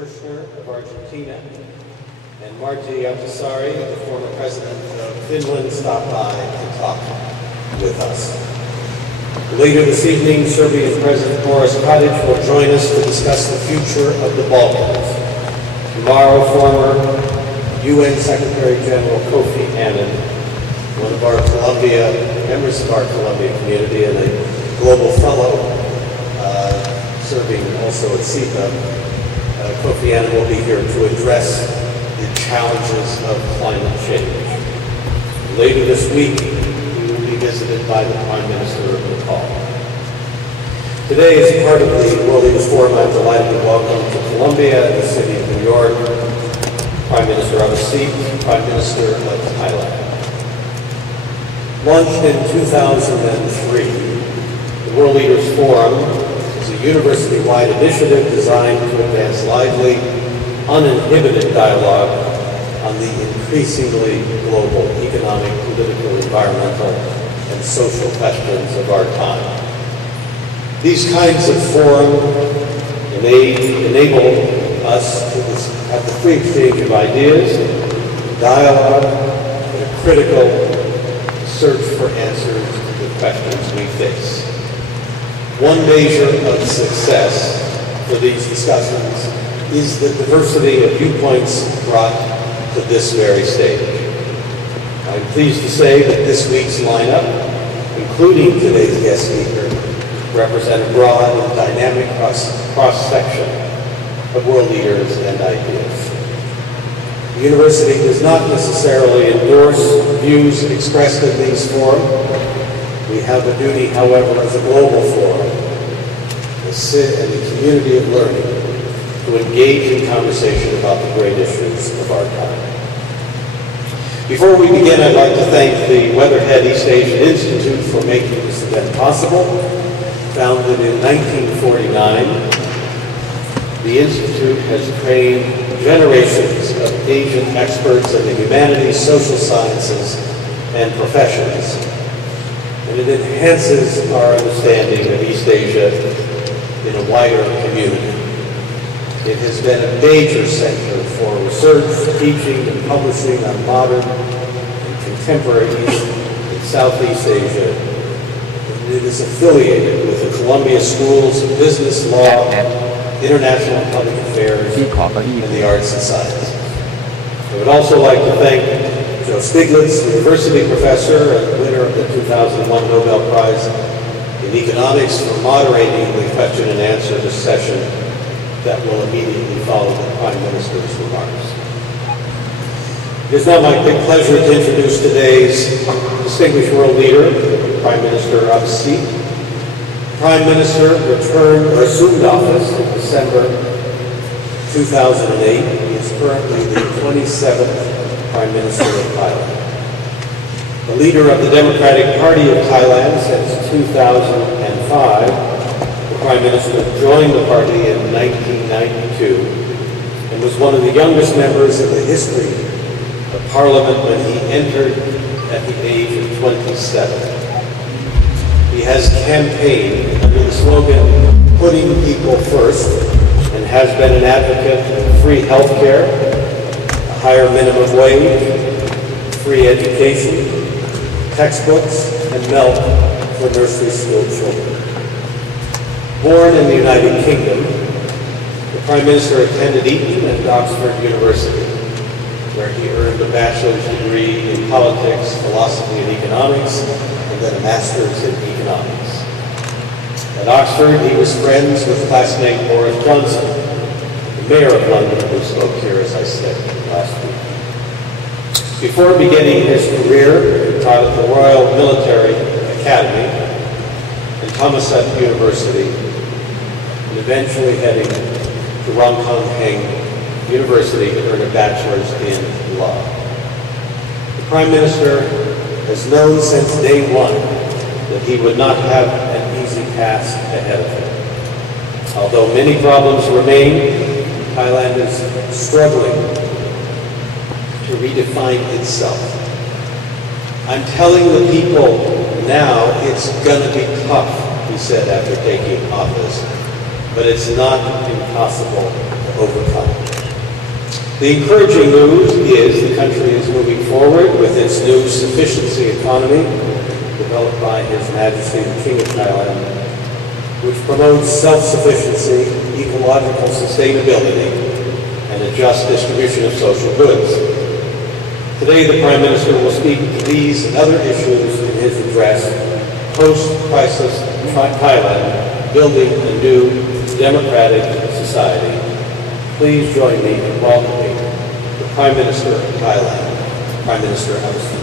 Kirchner of Argentina, and Martti Ahtisaari, the former president of Finland, stopped by to talk with us. Later this evening, Serbian President Boris Tadic will join us to discuss the future of the Balkans. Tomorrow, former UN Secretary General Kofi Annan, one of our members of our Columbia community and a global fellow serving also at CEPA, Kofi Annan will be here to address the challenges of climate change. Later this week, we will be visited by the Prime Minister of Nepal. Today, as part of the World Leaders Forum, I'm delighted to welcome to Columbia, the city of New York, Prime Minister Abhisit Asif, Prime Minister of Thailand. Launched in 2003, the World Leaders Forum is a university-wide initiative designed to advance lively, uninhibited dialogue on the increasingly global economic, political, environmental, and social questions of our time. These kinds of forums enable us to have the free exchange of ideas, dialogue, and a critical search for answers to the questions we face. One measure of success for these discussions is the diversity of viewpoints brought to this very stage. I'm pleased to say that this week's lineup, including today's guest speaker, represent a broad and dynamic cross-section of world leaders and ideas. The university does not necessarily endorse views expressed in these forums. We have a duty, however, as a global forum, and a community of learning, to engage in conversation about the great issues of our time. Before we begin, I'd like to thank the Weatherhead East Asian Institute for making this event possible. Founded in 1949, the Institute has trained generations of Asian experts in the humanities, social sciences, and professions, and it enhances our understanding of East Asia in a wider community. It has been a major center for research, teaching, and publishing on modern and contemporary East and Southeast Asia. And it is affiliated with the Columbia Schools of Business, Law, International and Public Affairs, and the Arts and Sciences. I would also like to thank Joe Stiglitz, university professor and winner of the 2001 Nobel Prize in Economics, for moderating the question and answer session that will immediately follow the Prime Minister's remarks. It is now my big pleasure to introduce today's distinguished world leader, Prime Minister Abhisit Asif. Prime Minister assumed office in December 2008. He is currently the 27th Prime Minister of Thailand. The leader of the Democratic Party of Thailand since 2005, the Prime Minister joined the party in 1992 and was one of the youngest members in the history of Parliament when he entered at the age of 27. He has campaigned under the slogan, "Putting people first," and has been an advocate of free health care, a higher minimum wage, free education, textbooks, and milk for nursery school children. Born in the United Kingdom, the Prime Minister attended Eton and Oxford University, where he earned a bachelor's degree in politics, philosophy, and economics, and then a master's in economics. At Oxford, he was friends with classmate Boris Johnson, the mayor of London, who spoke here, as I said, last week. Before beginning his career, he taught at the Royal Military Academy and Thammasat University, and eventually heading to Ramkhamhaeng University to earn a bachelor's in law. The Prime Minister has known since day one that he would not have an easy task ahead of him. Although many problems remain, Thailand is struggling to redefine itself. I'm telling the people now it's going to be tough, he said after taking office, but it's not impossible to overcome. The encouraging news is the country is moving forward with its new sufficiency economy, developed by His Majesty the King of Thailand, which promotes self-sufficiency, ecological sustainability, and a just distribution of social goods. Today, the Prime Minister will speak to these and other issues in his address, Post-Crisis Thailand, Building a New Democratic Society. Please join me in welcoming the Prime Minister of Thailand, Prime Minister Hun Sen.